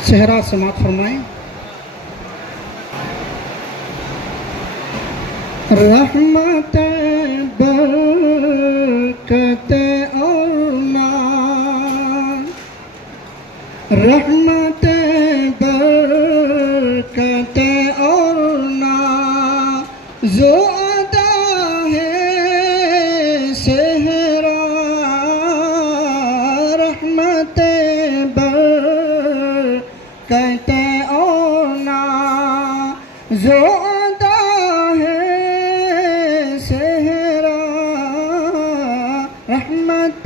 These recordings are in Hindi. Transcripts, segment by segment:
सेहरा समात फरमाएं। रहमत बरकत और नाम, रहमत बरकत और नाम जो अदा है सेहरा, रहमत बरकत और नाम जो अदा है सेहरा, रहमत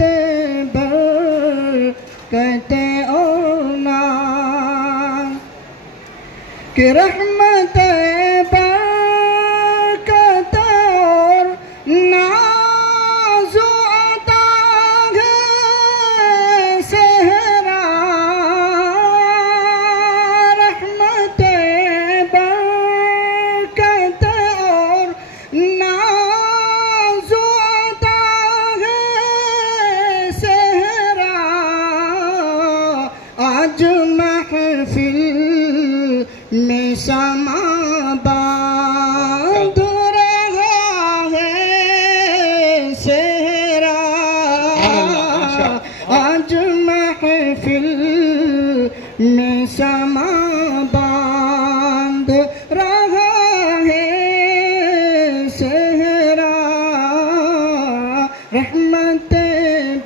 बरकत और नाम कि रहमत बरकत और नाज़ो अता है सेहरा, रहमत बरकत और नाज़ो अता है सेहरा। आज महफिल में समा बांध रहा है सेहरा, आज महफिल में समा बांध रहा है सेहरा, रहमत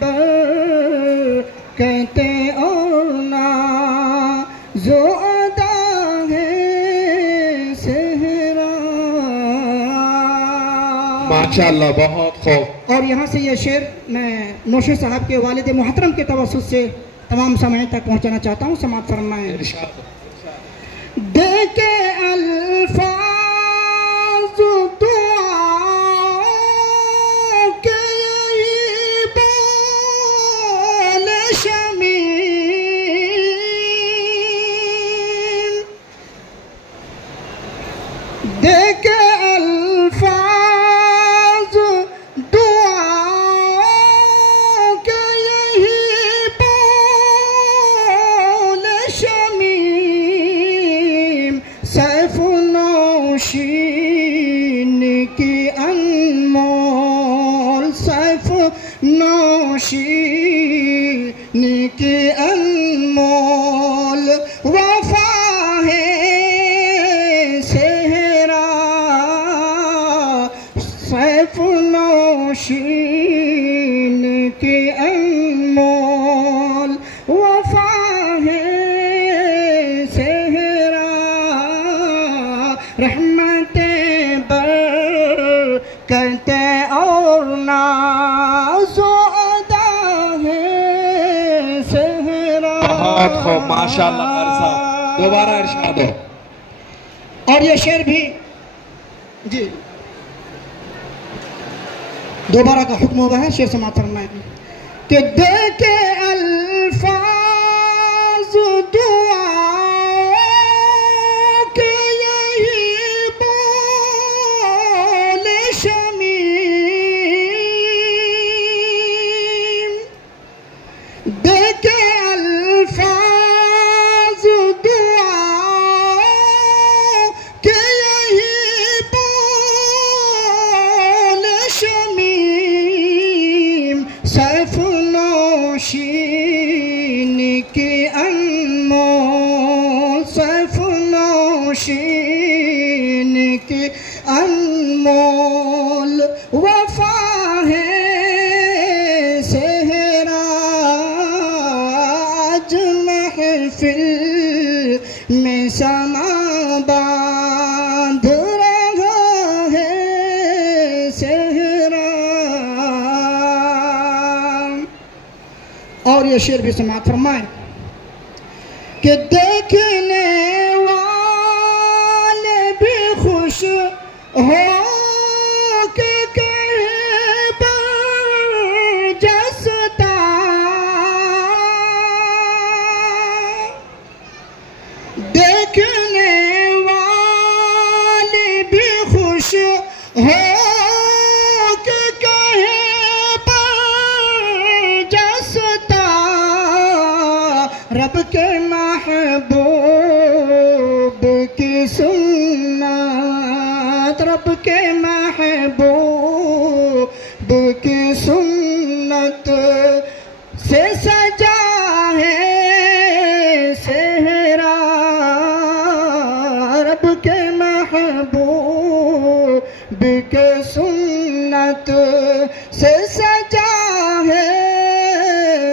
बरकत और नाज़ो अदा है सेहरा। माशाअल्लाह, बहुत खूब। और यहाँ से ये शेर मैं नौशे साहब के वालिद मोहतरम के तवस्सुत से तमाम समय तक पहुँचाना चाहता हूँ। समात फरमाएं। देके अल्फाज दुआ के यही बोल शमीम, देके अल्फाज दुआ के यही बोल शमीम, सैफ नौशीन की अनमोल, सैफ नौशीन की अनमोल वफा है सेहरा, सैफ नौशीन की अनमोल वफा है सेहरा, रहमत बरकत और नाज़ो अदा है सेहरा। बहुत खूब, माशाअल्लाह। कारी साहब दोबारा इरशाद हो। और ये शेर भी जी दोबारा का हुक्म हुआ है। शेर समात फरमाएं कि देखे अल्फाज दुआ के यही बोल शमीम, देखे अल्फाज दुआ के यही बोल शमीम, सैफ नौशीन की अनमोल, सैफ नौशीन की अनमोल वफा है सेहरा, आज महफिल में समा बांध रहा है सेहरा। और ये शेर भी समात फरमाए कि देखने वाले भी खुश हो के कहे बरजसता, देखने वाले भी खुश हो के कहे बरजसता, रब के महबूब सुन्नत, रब के महबूब की सुन्नत से सजा है सेहरा, रब के महबूब के सुन्नत से सजा है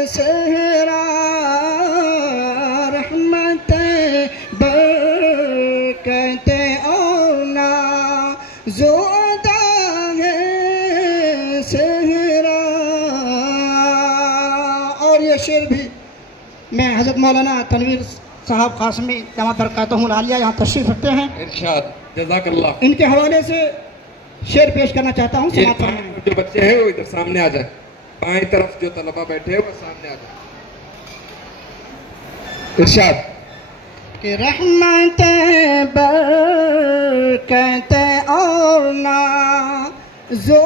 सेहरा, रहमत बरकत और नाज़ोदा है सेहरा। और ये शेर भी मैं हज़रत मौलाना तनवीर साहब कासमी दामद बरकातहुल आलिया यहाँ तशरीफ़ रखते हैं, इरशाद जज़ाकल्लाह। इनके हवाले से शेर पेश करना चाहता हूँ। जो बच्चे हैं वो इधर सामने आ जाए, बाएं तरफ जो तलबा बैठे हैं वो सामने आ जाए। इरशाद कि रहमत बरकत और नाज़ो